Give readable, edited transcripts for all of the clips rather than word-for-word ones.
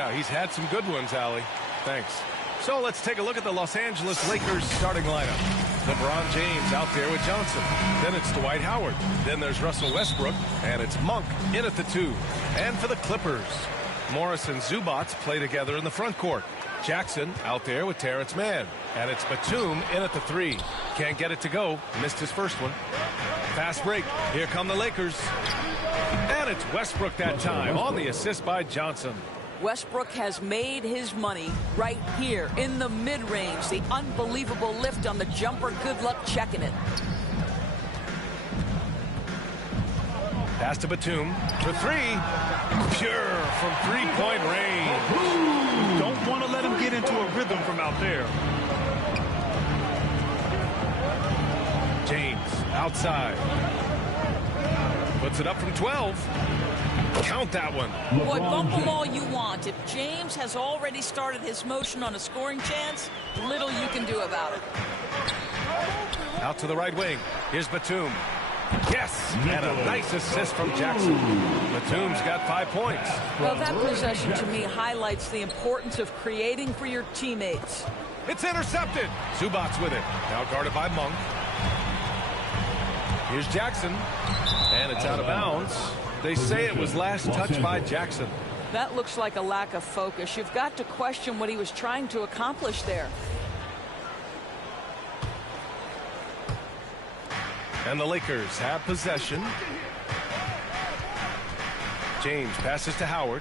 Yeah, he's had some good ones, Allie. Thanks. So let's take a look at the Los Angeles Lakers starting lineup. LeBron James out there with Johnson. Then it's Dwight Howard. Then there's Russell Westbrook. And it's Monk in at the 2. And for the Clippers, Morris and Zubac play together in the front court. Jackson out there with Terrence Mann. And it's Batum in at the 3. Can't get it to go. Missed his first one. Fast break. Here come the Lakers. And it's Westbrook that time on the assist by Johnson. Westbrook has made his money right here in the mid-range. The unbelievable lift on the jumper. Good luck checking it. Pass to Batum for 3. Pure from three-point range. Don't want to let him get into a rhythm from out there. James outside. Puts it up from 12. Count that one. Boy, bump them all you want. If James has already started his motion on a scoring chance, little you can do about it. Out to the right wing. Here's Batum. Yes, and a nice assist from Jackson. Batum's got 5 points. Well, that possession to me highlights the importance of creating for your teammates. It's intercepted. Zubac with it. Now guarded by Monk. Here's Jackson. And it's out of bounds. They say it was last touched by Jackson. That looks like a lack of focus. You've got to question what he was trying to accomplish there. And the Lakers have possession. James passes to Howard.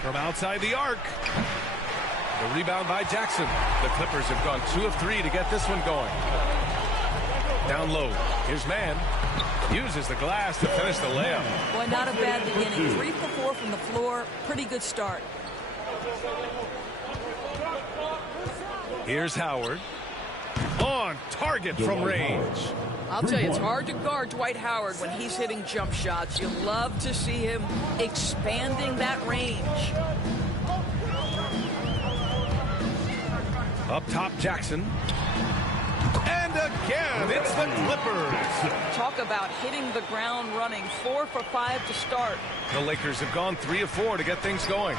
From outside the arc. The rebound by Jackson. The Clippers have gone 2 of 3 to get this one going. Down low. Here's Mann. Uses the glass to finish the layup. Boy, not a bad beginning. 3 for 4 from the floor. Pretty good start. Here's Howard. On target from range. I'll tell you, it's hard to guard Dwight Howard when he's hitting jump shots. You love to see him expanding that range. Up top, Jackson. And again, it's the Clippers. Talk about hitting the ground running. 4 for 5 to start. The Lakers have gone 3 of 4 to get things going.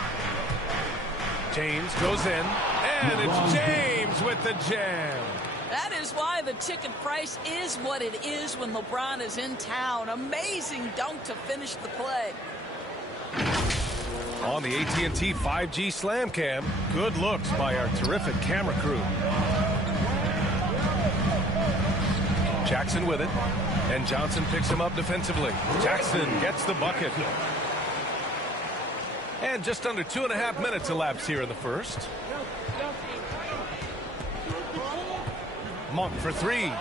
James goes in, and it's James with the jam. That is why the ticket price is what it is when LeBron is in town. Amazing dunk to finish the play. On the AT&T 5G Slam Cam, good looks by our terrific camera crew. Jackson with it, and Johnson picks him up defensively. Jackson gets the bucket. And just under 2.5 minutes elapsed here in the first. Monk for 3.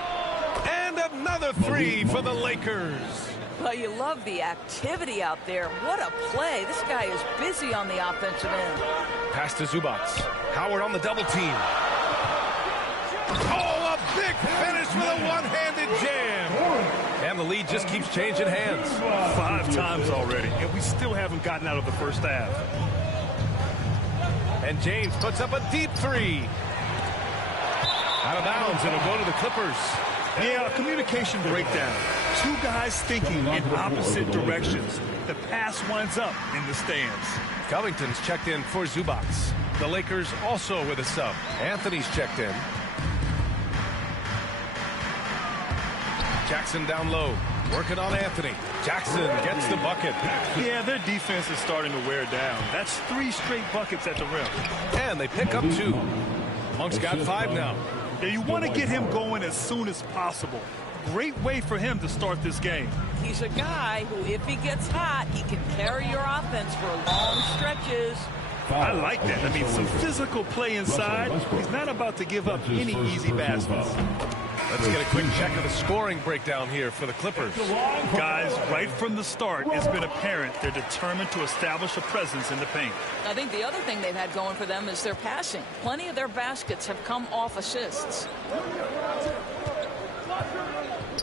And another 3 for the Lakers. Well, you love the activity out there. What a play. This guy is busy on the offensive end. Pass to Zubac. Howard on the double team. Oh, a big finish with a one-handed jam. And the lead just keeps changing hands. 5 times already, and we still haven't gotten out of the first half. And James puts up a deep 3. Out of bounds, and it'll go to the Clippers. Yeah, communication breakdown. 2 guys thinking in opposite directions. The pass winds up in the stands. Covington's checked in for Zubac. The Lakers also with a sub. Anthony's checked in. Jackson down low. Working on Anthony. Jackson gets the bucket. Yeah, their defense is starting to wear down. That's 3 straight buckets at the rim. And they pick up 2. Monk's got 5 now. Yeah, you want to get him going as soon as possible. Great way for him to start this game. He's a guy who, if he gets hot, he can carry your offense for long stretches. I like that. I mean, some physical play inside. He's not about to give up any easy baskets. Let's get a quick check of the scoring breakdown here for the Clippers. Guys, right from the start, it's been apparent they're determined to establish a presence in the paint. I think the other thing they've had going for them is their passing. Plenty of their baskets have come off assists.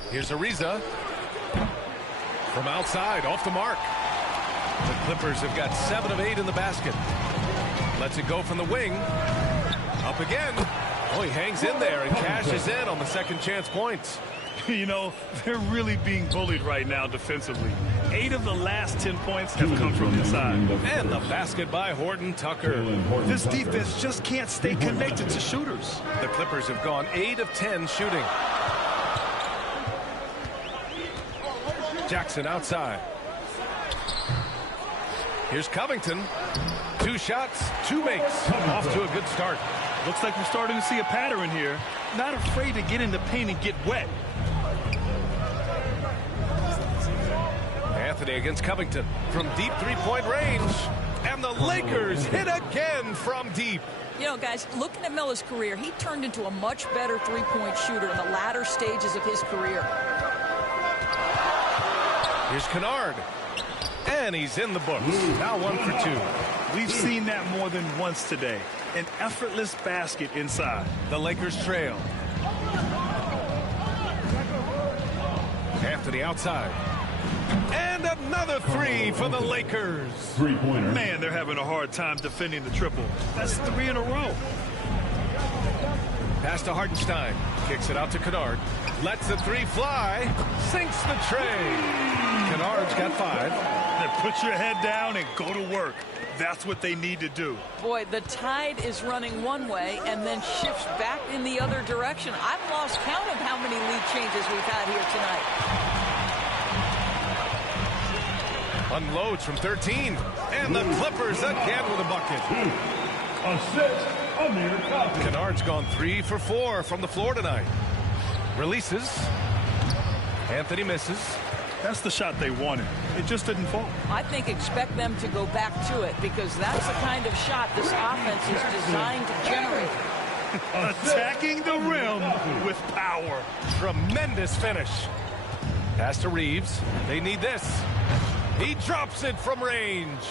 Here's Ariza. From outside, off the mark. The Clippers have got 7 of 8 in the basket. Lets it go from the wing. Up again. Oh, he hangs in there and cashes in on the second chance points. You know, they're really being bullied right now defensively. 8 of the last 10 points have come from inside. And the basket by Horton Tucker. This defense just can't stay connected to shooters. The Clippers have gone 8 of 10 shooting. Jackson outside. Here's Covington. 2 shots, 2 makes. Off to a good start. Looks like we're starting to see a pattern here. Not afraid to get in the paint and get wet. Anthony against Covington from deep three-point range. And the Lakers hit again from deep. You know, guys, looking at Melo's career, he turned into a much better three-point shooter in the latter stages of his career. Here's Kennard. And he's in the books. Now 1 for 2. We've seen that more than once today. An effortless basket inside. The Lakers trail. Anthony outside. And another 3 for the Lakers. Three-pointer. Man, they're having a hard time defending the triple. That's 3 in a row. Pass to Hartenstein. Kicks it out to Kennard. Lets the 3 fly. Sinks the tray. Kennard's got 5. Then put your head down and go to work. That's what they need to do. Boy, the tide is running one way and then shifts back in the other direction. I've lost count of how many lead changes we've had here tonight. Unloads from 13. And the Clippers again with a bucket. Assist, Amir Coffey. Kennard's gone 3 for 4 from the floor tonight. Releases. Anthony misses. That's the shot they wanted. It just didn't fall. I think expect them to go back to it because that's the kind of shot this offense is designed to generate. Attacking the rim with power. Tremendous finish. Pass to Reeves. They need this. He drops it from range.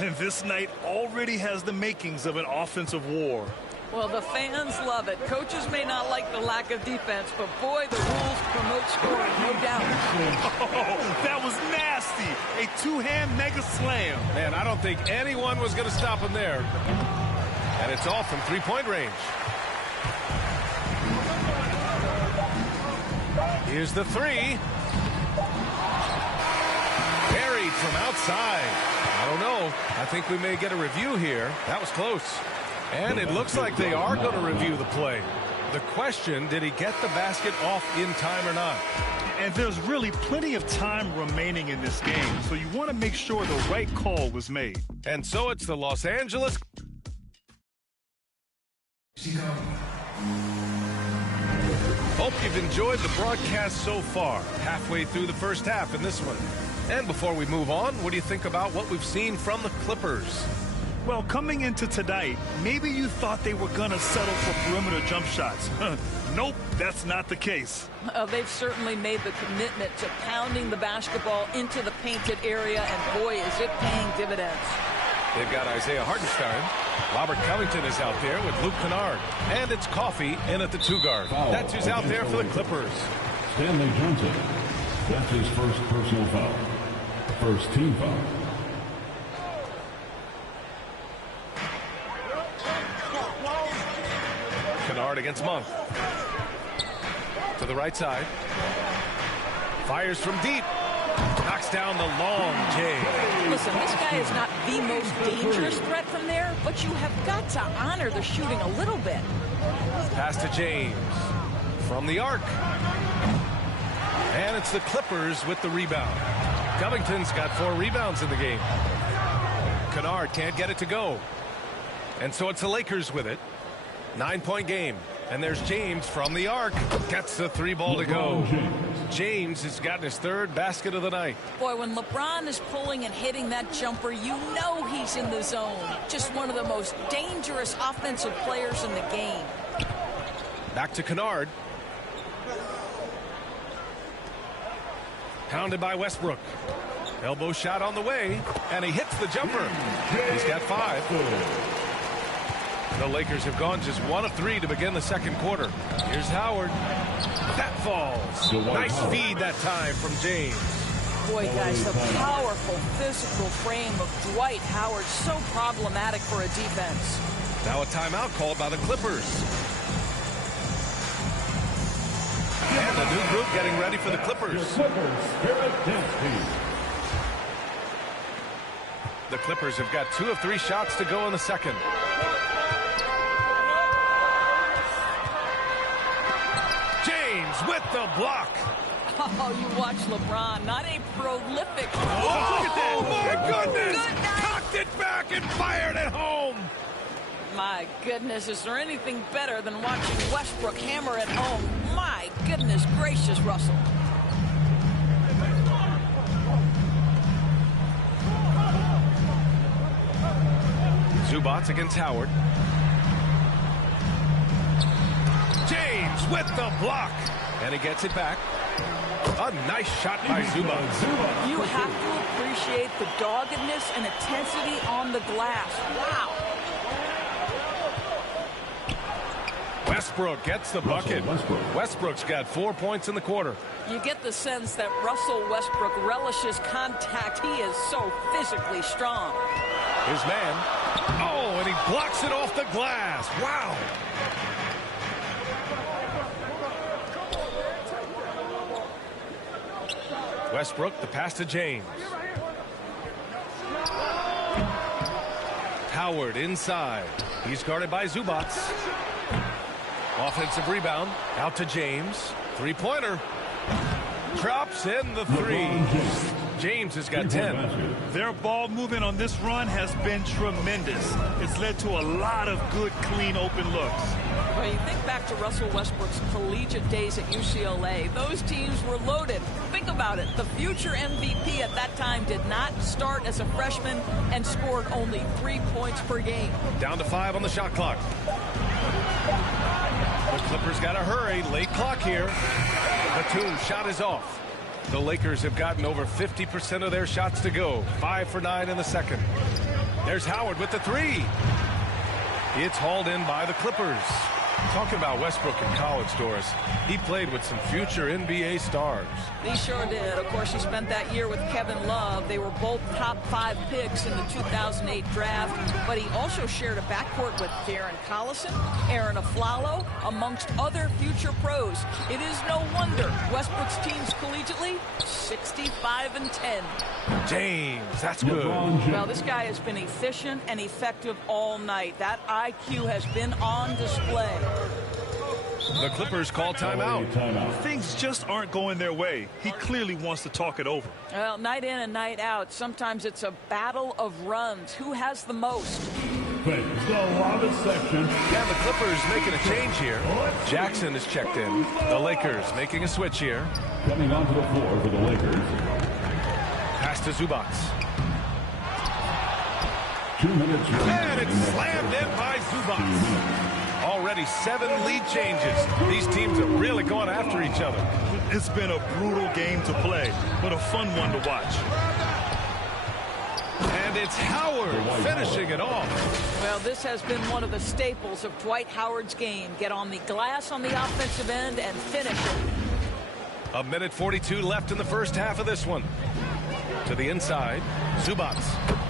And this night already has the makings of an offensive war. Well, the fans love it. Coaches may not like the lack of defense, but boy, the rules promote scoring, no doubt. Oh, that was nasty. A 2-hand mega slam. Man, I don't think anyone was going to stop him there. And it's all from three-point range. Here's the 3. Buried from outside. I don't know. I think we may get a review here. That was close. And it looks like they are going to review the play. The question, did he get the basket off in time or not? And there's really plenty of time remaining in this game, so you want to make sure the right call was made. And so it's the Los Angeles. Hope you've enjoyed the broadcast so far. Halfway through the first half in this one. And before we move on, what do you think about what we've seen from the Clippers? Well, coming into tonight, maybe you thought they were going to settle for perimeter jump shots. Nope, that's not the case. They've certainly made the commitment to pounding the basketball into the painted area, and boy, is it paying dividends. They've got Isaiah Hartenstein. Robert Covington is out there with Luke Kennard. And it's Coffey in at the 2-guard. That's who's out there for the Clippers. Stanley Johnson. That's his first personal foul. First team foul. Kennard against Monk. To the right side. Fires from deep. Knocks down the long J. Listen, this guy is not the most dangerous threat from there, but you have got to honor the shooting a little bit. Pass to James. From the arc. And it's the Clippers with the rebound. Covington's got 4 rebounds in the game. Kennard can't get it to go. And so it's the Lakers with it. 9-point game. And there's James from the arc. Gets the 3-ball to go. James has gotten his 3rd basket of the night. Boy, when LeBron is pulling and hitting that jumper, you know he's in the zone. Just one of the most dangerous offensive players in the game. Back to Kennard. Pounded by Westbrook. Elbow shot on the way, and he hits the jumper. He's got 5. The Lakers have gone just 1 of 3 to begin the second quarter. Here's Howard. That falls. Nice feed that time from James. Boy, guys, the powerful physical frame of Dwight Howard, so problematic for a defense. Now a timeout called by the Clippers. And the new group getting ready for the Clippers. Your Clippers Spirit Dance Team. The Clippers have got 2 of 3 shots to go in the second. James with the block. Oh, you watch LeBron, not a prolific. Oh, look at that. Oh, my goodness. Good night. Cocked it back and fired it home. My goodness, is there anything better than watching Westbrook hammer at home? My goodness gracious, Russell. Zubac against Howard. James with the block. And he gets it back. A nice shot by Zubac. You have to appreciate the doggedness and intensity on the glass. Wow. Westbrook gets the bucket. Westbrook's got 4 points in the quarter. You get the sense that Russell Westbrook relishes contact. He is so physically strong. His man. Oh, and he blocks it off the glass. Wow. Westbrook, the pass to James. Howard inside. He's guarded by Zubac. Offensive rebound. Out to James. Three-pointer. Drops in the 3. James has got 10. Their ball movement on this run has been tremendous. It's led to a lot of good, clean, open looks. Well, you think back to Russell Westbrook's collegiate days at UCLA. Those teams were loaded. Think about it. The future MVP at that time did not start as a freshman and scored only 3 points per game. Down to 5 on the shot clock. The Clippers got to hurry. Late clock here. Batum shot is off. The Lakers have gotten over 50% of their shots to go. 5 for 9 in the second. There's Howard with the 3. It's hauled in by the Clippers. Talking about Westbrook in college, Doris, he played with some future NBA stars. He sure did. Of course, he spent that year with Kevin Love. They were both top 5 picks in the 2008 draft, but he also shared a backcourt with Darren Collison, Aaron Aflalo, amongst other future pros. It is no wonder Westbrook's teams collegiately 65-10. James, that's good. Well, this guy has been efficient and effective all night. That IQ has been on display. The Clippers call timeout. Things just aren't going their way. He clearly wants to talk it over. Well, night in and night out, sometimes it's a battle of runs. Who has the most? Thanks, the loudest section. Yeah, the Clippers making a change here. Jackson is checked in. The Lakers making a switch here. Coming onto the floor for the Lakers. Pass to Zubac. 2 minutes. And it's slammed in by Zubac. Already 7 lead changes. These teams are really going after each other. It's been a brutal game to play, but a fun one to watch. And it's Howard finishing it off. Well, this has been one of the staples of Dwight Howard's game. Get on the glass on the offensive end and finish it. 1:42 left in the first half of this one. To the inside, Zubac.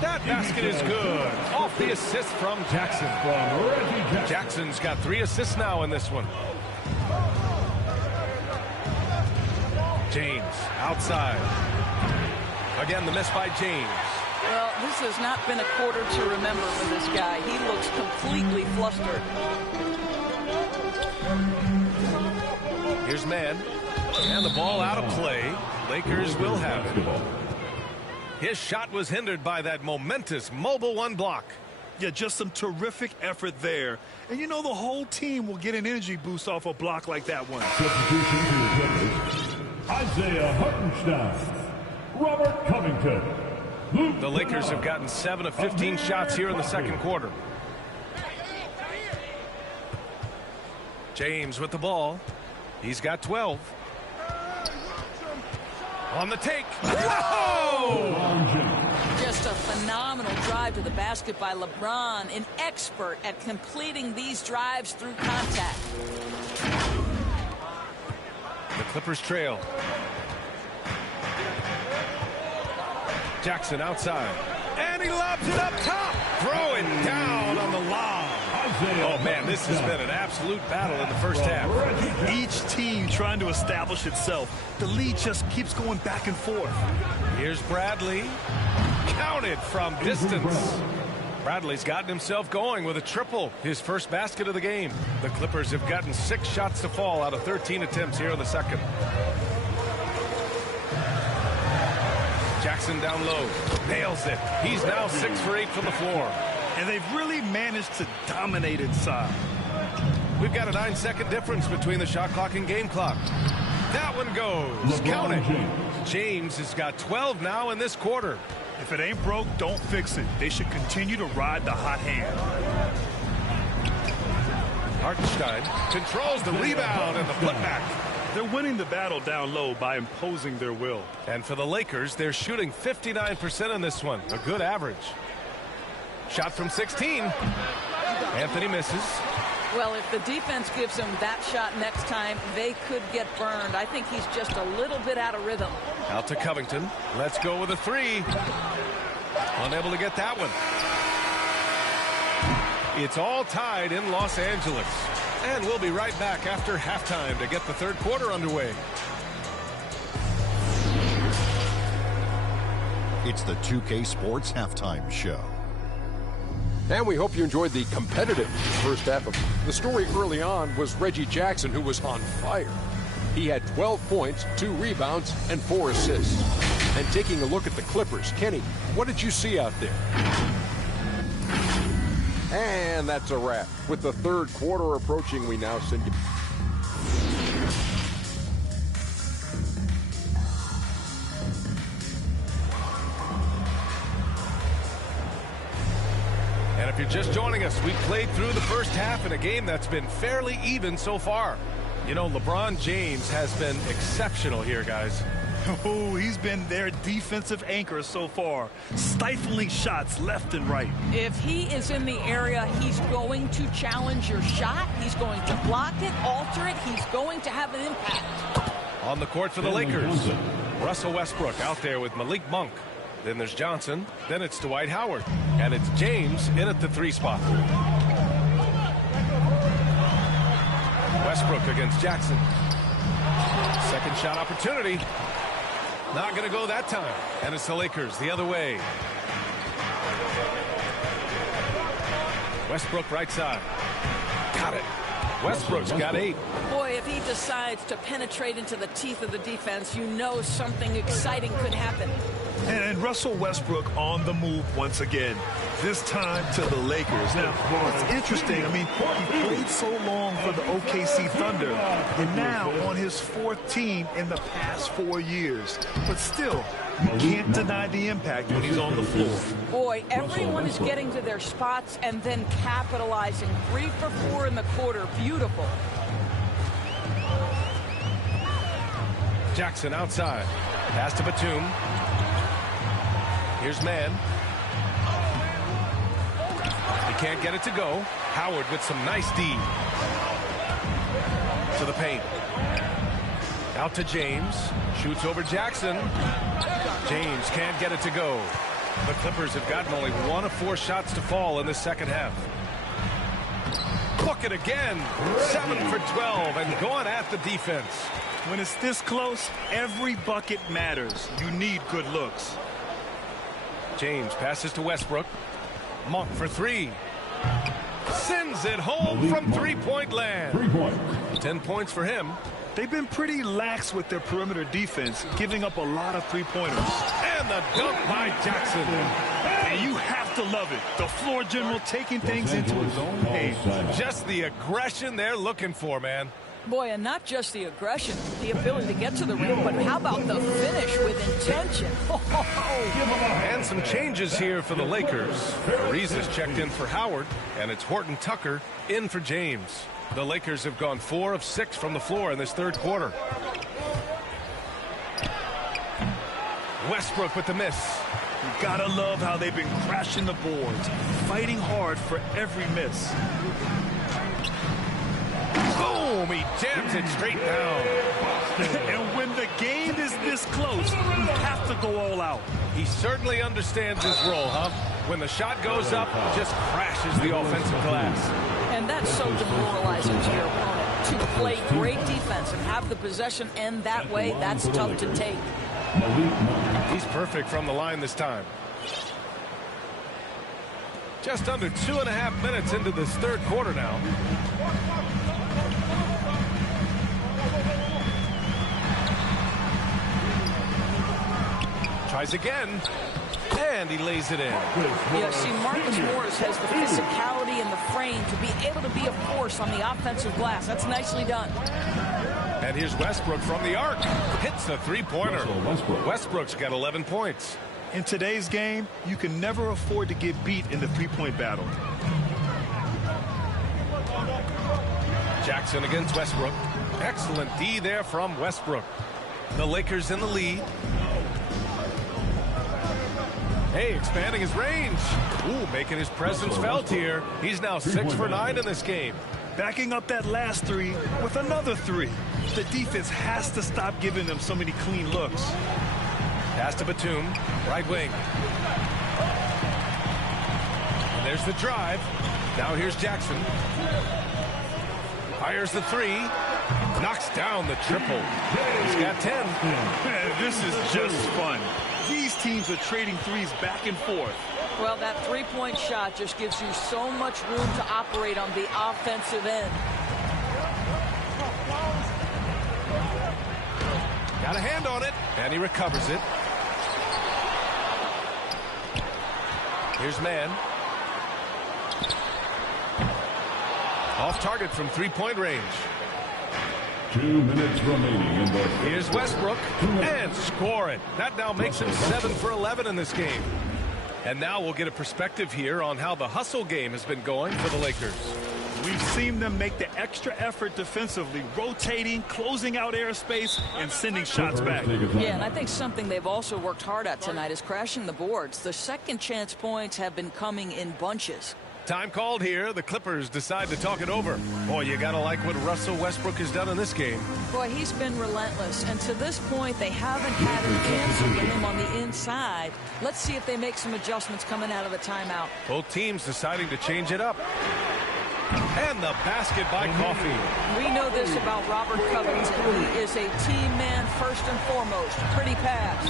That basket is good. Off the assist from Jackson. Jackson's got 3 assists now in this one. James outside. Again, the miss by James. Well, this has not been a quarter to remember for this guy. He looks completely flustered. Here's man. And the ball out of play. Lakers will have it. His shot was hindered by that momentous Mobile 1 block. Yeah, just some terrific effort there. And you know the whole team will get an energy boost off a block like that one. Substitution for the Clippers. Isaiah Hartenstein. Robert Covington. The Lakers have gotten 7 of 15 shots here in the second quarter. James with the ball. He's got 12. On the take. Whoa! Just a phenomenal drive to the basket by LeBron, an expert at completing these drives through contact. The Clippers trail. Jackson outside. And he lobs it up top. Throw it down on the lob. Oh, man, this has been an absolute battle in the first half. Each team trying to establish itself. The lead just keeps going back and forth. Here's Bradley. Counted from distance. Bradley's gotten himself going with a triple, his first basket of the game. The Clippers have gotten 6 shots to fall out of 13 attempts here in the second. Jackson down low, nails it. He's now 6 for 8 from the floor. And they've really managed to dominate inside. We've got a 9-second difference between the shot clock and game clock. That one goes. Count it. James has got 12 now in this quarter. If it ain't broke, don't fix it. They should continue to ride the hot hand. Hartenstein controls the rebound and the putback. They're winning the battle down low by imposing their will. And for the Lakers, they're shooting 59% in this one. A good average. Shot from 16. Anthony misses. Well, if the defense gives him that shot next time, they could get burned. I think he's just a little bit out of rhythm. Out to Covington. Let's go with a 3. Unable to get that one. It's all tied in Los Angeles. And we'll be right back after halftime to get the third quarter underway. It's the 2K Sports Halftime Show. And we hope you enjoyed the competitive first half of it. The story early on was Reggie Jackson, who was on fire. He had 12 points, 2 rebounds, and 4 assists. And taking a look at the Clippers, Kenny, what did you see out there? And that's a wrap. With the third quarter approaching, we now send you... And if you're just joining us, we played through the first half in a game that's been fairly even so far. You know, LeBron James has been exceptional here, guys. Oh, he's been their defensive anchor so far, stifling shots left and right. If he is in the area, he's going to challenge your shot. He's going to block it, alter it. He's going to have an impact. On the court for the Lakers, Russell Westbrook out there with Malik Monk. Then there's Johnson. Then it's Dwight Howard. And it's James in at the 3 spot. Westbrook against Jackson. Second shot opportunity. Not going to go that time. And it's the Lakers the other way. Westbrook right side. Got it. Westbrook's got 8. Boy, if he decides to penetrate into the teeth of the defense, you know something exciting could happen. And Russell Westbrook on the move once again, this time to the Lakers. Now, what's interesting, I mean, he played so long for the OKC Thunder, and now on his 4th team in the past 4 years. But still, you can't deny the impact when he's on the floor. Boy, everyone is getting to their spots and then capitalizing. 3 for 4 in the quarter. Beautiful. Jackson outside. Pass to Batum. Here's Mann. He can't get it to go. Howard with some nice D. To the paint. Out to James. Shoots over Jackson. James can't get it to go. The Clippers have gotten only 1 of 4 shots to fall in the second half. Book it again. 7 for 12 and going at the defense. When it's this close, every bucket matters. You need good looks. James passes to Westbrook. Monk for 3. Sends it home from 3-point land. 3 points. 10 points for him. They've been pretty lax with their perimeter defense, giving up a lot of 3-pointers. And the dunk by Jackson. And you have to love it. The floor general taking things into his own hands. Just the aggression they're looking for, man. Boy, and not just the aggression, the ability to get to the rim, but how about the finish with intention? And some changes here for the Lakers. Ariza's checked in for Howard, and it's Horton Tucker in for James. The Lakers have gone 4 of 6 from the floor in this third quarter. Westbrook with the miss. You gotta love how they've been crashing the boards, fighting hard for every miss. Boom! He jams it straight down. And when the game is this close, you have to go all out. He certainly understands his role, huh? When the shot goes up, just crashes the offensive glass. And that's so demoralizing to your opponent. To play great defense and have the possession end that way, that's tough to take. He's perfect from the line this time. Just under 2.5 minutes into this third quarter now. Tries again, and he lays it in. Yeah, see, Marcus Morris has the physicality and the frame to be able to be a force on the offensive glass. That's nicely done. And here's Westbrook from the arc. Hits the three-pointer. Westbrook's got 11 points. In today's game, you can never afford to get beat in the three-point battle. Jackson against Westbrook. Excellent D there from Westbrook. The Lakers in the lead. Hey, expanding his range. Ooh, making his presence felt here. He's now 6 for 9 in this game. Backing up that last three with another three. The defense has to stop giving them so many clean looks. Pass to Batum, right wing. And there's the drive. Now here's Jackson. Fires the three. Knocks down the triple. He's got 10. Man, this is just fun. These teams are trading threes back and forth. Well, that three-point shot just gives you so much room to operate on the offensive end. Got a hand on it, and he recovers it. Here's Mann. Off target from three-point range. 2 minutes remaining in the... Here's Westbrook, and score it. That now makes him 7 for 11 in this game. And now we'll get a perspective here on how the hustle game has been going for the Lakers. We've seen them make the extra effort defensively, rotating, closing out airspace, and sending shots back. Yeah, and I think something they've also worked hard at tonight is crashing the boards. The second chance points have been coming in bunches. Time called here. The Clippers decide to talk it over. Boy, you gotta like what Russell Westbrook has done in this game. Boy, he's been relentless, and to this point, they haven't had an answer to him on the inside. Let's see if they make some adjustments coming out of the timeout. Both teams deciding to change it up. And the basket by Coffey. We know this about Robert Covington. He is a team man first and foremost. Pretty pass.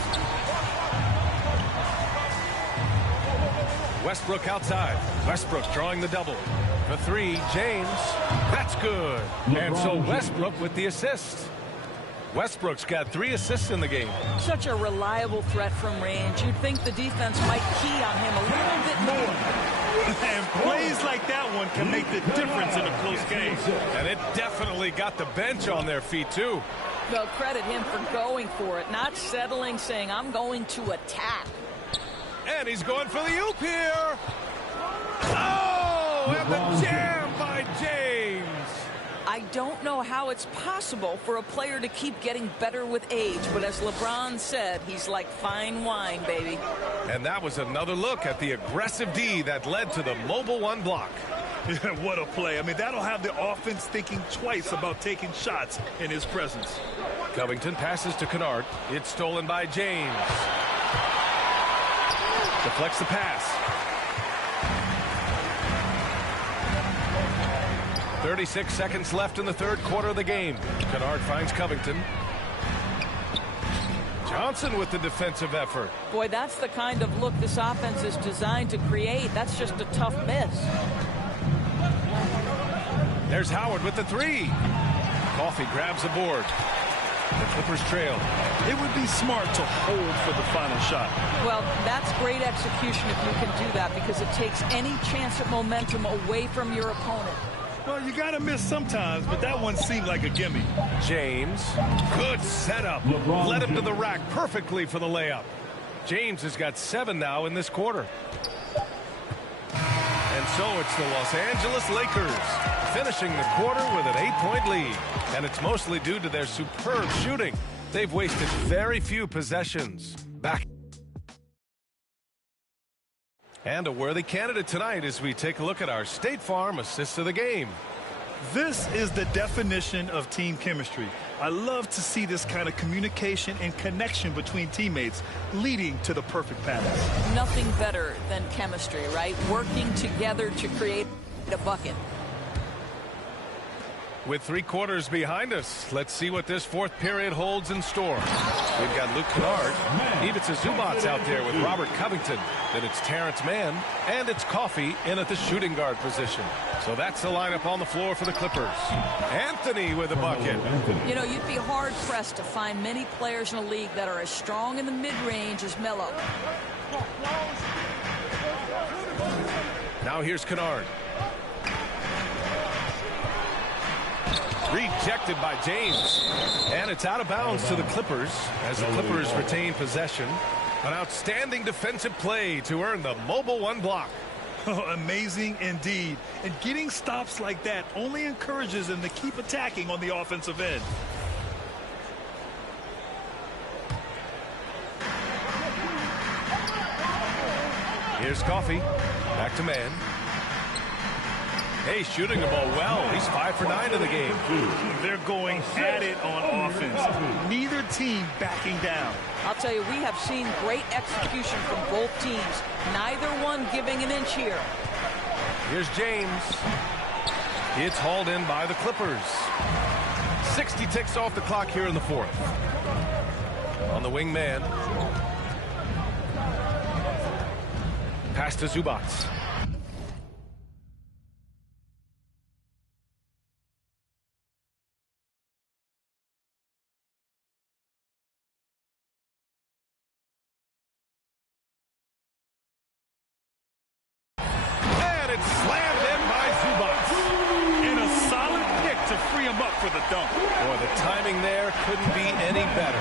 Westbrook outside. Westbrook drawing the double. For three, James. That's good. And so Westbrook with the assist. Westbrook's got 3 assists in the game. Such a reliable threat from range. You'd think the defense might key on him a little bit more. And plays like that one can make the difference in a close game. And it definitely got the bench on their feet, too. They'll credit him for going for it, not settling, saying, I'm going to attack. And he's going for the oop here. Oh, and the jam by James. I don't know how it's possible for a player to keep getting better with age, but as LeBron said, he's like fine wine, baby. And that was another look at the aggressive D that led to the mobile one block. What a play. I mean, that'll have the offense thinking twice about taking shots in his presence. Covington passes to Kennard. It's stolen by James. Deflects the pass. 36 seconds left in the third quarter of the game. Kennard finds Covington. Johnson with the defensive effort. Boy, that's the kind of look this offense is designed to create. That's just a tough miss. There's Howard with the three. Coffey grabs the board. The Clippers trail. It would be smart to hold for the final shot. Well, that's great execution if you can do that, because it takes any chance at momentum away from your opponent. Well, you got to miss sometimes, but that one seemed like a gimme. James, good setup. Led him to the rack perfectly for the layup. James has got 7 now in this quarter. And so it's the Los Angeles Lakers finishing the quarter with an 8-point lead. And it's mostly due to their superb shooting. They've wasted very few possessions. Back. And a worthy candidate tonight as we take a look at our State Farm assist of the game. This is the definition of team chemistry. I love to see this kind of communication and connection between teammates leading to the perfect pass. Nothing better than chemistry, right? Working together to create a bucket. With 3 quarters behind us, let's see what this fourth period holds in store. We've got Luke Kennard, Ivica Zubac out there with Robert Covington. Then it's Terrence Mann, and it's Coffey in at the shooting guard position. So that's the lineup on the floor for the Clippers. Anthony with a bucket. You know, you'd be hard-pressed to find many players in the league that are as strong in the mid-range as Melo. Now here's Kennard. Rejected by James. And it's out of bounds to the Clippers as the Clippers retain possession. An outstanding defensive play to earn the Mobile One block. Oh, amazing indeed. And getting stops like that only encourages them to keep attacking on the offensive end. Here's Coffey. Back to Mann. Hey, shooting the ball well. He's 5 for 9 in the game. They're going at it on offense. Neither team backing down. I'll tell you, we have seen great execution from both teams. Neither one giving an inch here. Here's James. It's hauled in by the Clippers. 60 ticks off the clock here in the fourth. On the wing man. Pass to Zubac. Slammed in by Zubac. And a solid pick to free him up for the dunk. Boy, the timing there couldn't be any better.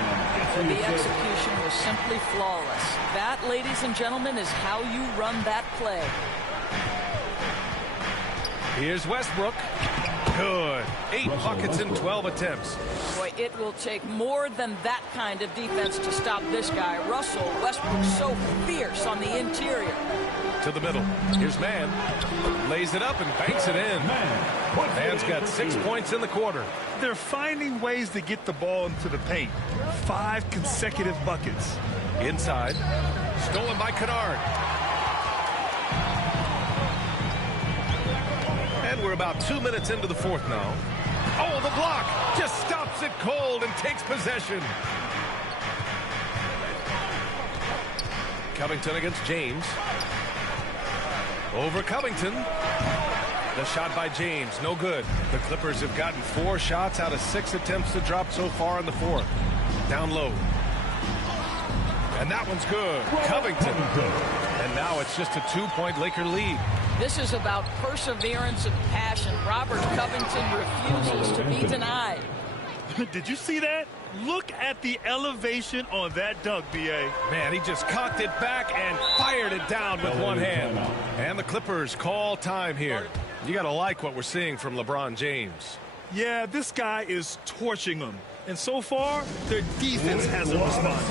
The execution was simply flawless. That, ladies and gentlemen, is how you run that play. Here's Westbrook. Good. 8 buckets in 12 attempts. Boy, it will take more than that kind of defense to stop this guy. Russell Westbrook so fierce on the interior. To the middle. Here's Mann. Lays it up and banks it in. Mann's got 6 points in the quarter. They're finding ways to get the ball into the paint. 5 consecutive buckets. Inside. Stolen by Kennard. And we're about 2 minutes into the fourth now. Oh, the block just stops it cold and takes possession. Covington against James. Over Covington. The shot by James, no good. The Clippers have gotten 4 shots out of 6 attempts to drop so far in the fourth. Down low. And that one's good. Covington. And now it's just a 2-point Laker lead. This is about perseverance and passion. Robert Covington refuses to be denied. Did you see that? Look at the elevation on that dunk, B.A. Man, he just cocked it back and fired it down with one hand. And the Clippers call time here. You got to like what we're seeing from LeBron James. Yeah, this guy is torching them. And so far, their defense hasn't responded.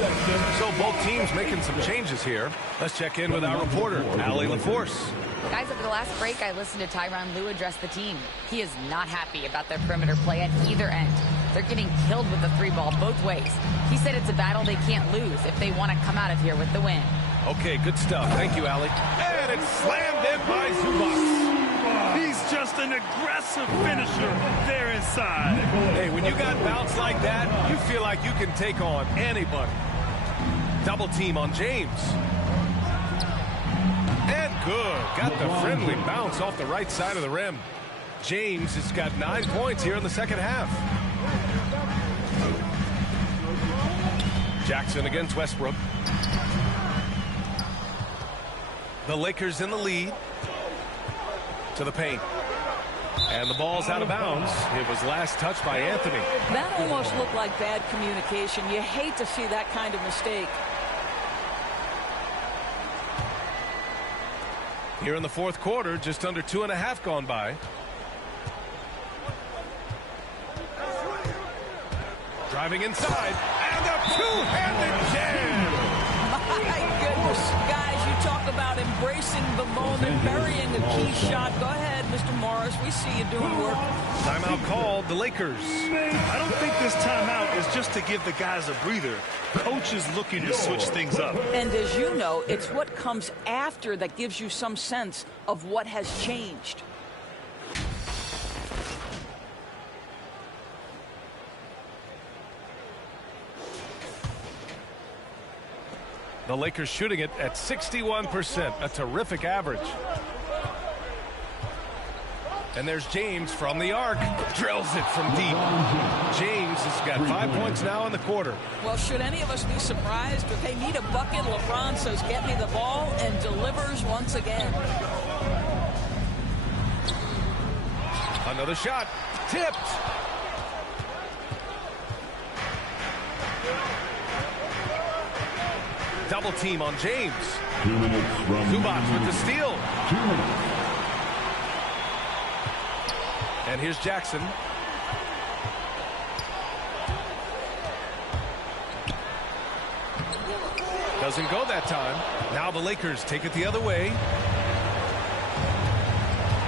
So both teams making some changes here. Let's check in with our reporter, Allie LaForce. Guys, over the last break, I listened to Tyronn Lue address the team. He is not happy about their perimeter play at either end. They're getting killed with the 3-ball both ways. He said it's a battle they can't lose if they want to come out of here with the win. Okay, good stuff. Thank you, Allie. And it's slammed in by Zubac. He's just an aggressive finisher there inside. Hey, when you got bounce like that, you feel like you can take on anybody. Double team on James. And good. Got the friendly bounce off the right side of the rim. James has got 9 points here in the second half. Jackson against Westbrook. The Lakers in the lead. To the paint. And the ball's out of bounds. It was last touched by Anthony. That almost looked like bad communication. You hate to see that kind of mistake. Here in the fourth quarter, just under 2.5 gone by. Driving inside, and a two-handed jam! My goodness, guys, you talk about embracing the moment, burying a key shot. Go ahead, Mr. Morris. We see you doing work. Timeout called, the Lakers. I don't think this timeout is just to give the guys a breather. Coach is looking to switch things up. And as you know, it's what comes after that gives you some sense of what has changed. The Lakers shooting it at 61%, a terrific average. And there's James from the arc. Drills it from deep. James has got 5 points now in the quarter. Well, should any of us be surprised? If they need a bucket, LeBron says, get me the ball, and delivers once again. Another shot. Tipped. Double team on James. 2 minutes from Zubac with the steal. 2 minutes. And here's Jackson. Doesn't go that time. Now the Lakers take it the other way.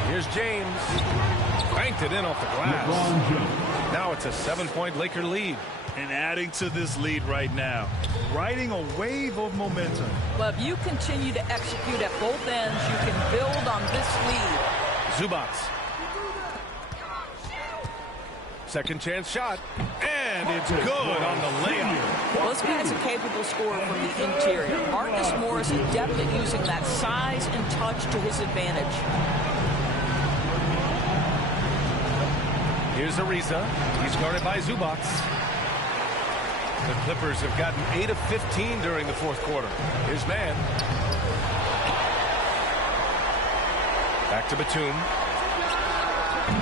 Here's James. Banked it in off the glass. Now it's a 7-point Laker lead. And adding to this lead right now, riding a wave of momentum. Well, if you continue to execute at both ends, you can build on this lead. Zubac. Second chance shot. And it's good on the layup. Well, this guy's a capable scorer from the interior. Marcus Morris is adept at using that size and touch to his advantage. Here's Ariza. He's guarded by Zubac. The Clippers have gotten 8 of 15 during the fourth quarter. Here's man. Back to Batum.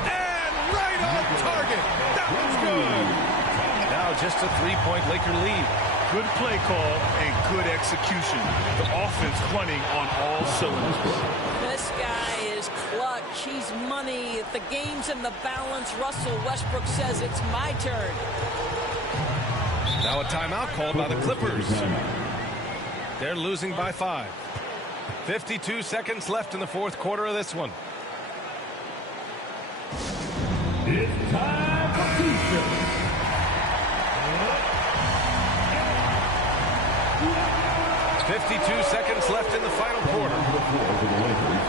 And right on target. That was good. Now just a 3-point Laker lead. Good play call and good execution. The offense running on all cylinders. This guy is clutch. He's money. If the game's in the balance, Russell Westbrook says it's my turn. Now a timeout called by the Clippers. They're losing by 5. 52 seconds left in the fourth quarter of this one. It's time for Houston. 52 seconds left in the final quarter. For the Lakers,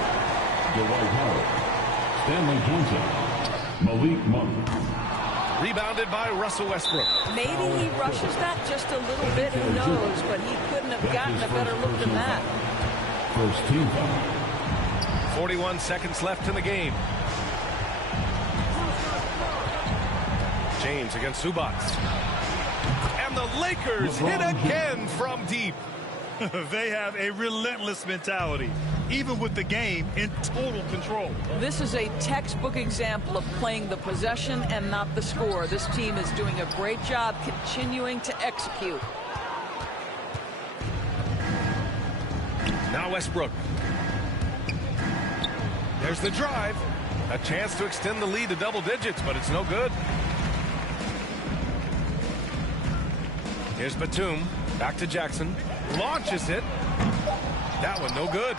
Dwight Howard, Stanley Johnson, Malik Monk. Rebounded by Russell Westbrook. Maybe he rushes that just a little bit, who knows, but he couldn't have gotten a better look than that. First team foul. 41 seconds left in the game. James against Zubac. And the Lakers hit again from deep. They have a relentless mentality, even with the game in total control. This is a textbook example of playing the possession and not the score. This team is doing a great job continuing to execute. Now Westbrook. There's the drive. A chance to extend the lead to double digits, but it's no good. Here's Batum. Back to Jackson. Launches it. That one no good.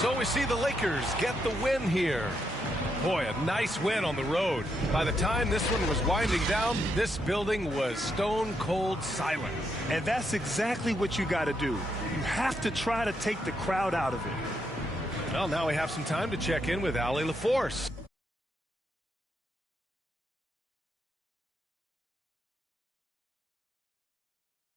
So we see the Lakers get the win here. Boy, a nice win on the road. By the time this one was winding down, this building was stone cold silent. And that's exactly what you got to do. You have to try to take the crowd out of it. Well, now we have some time to check in with Allie LaForce.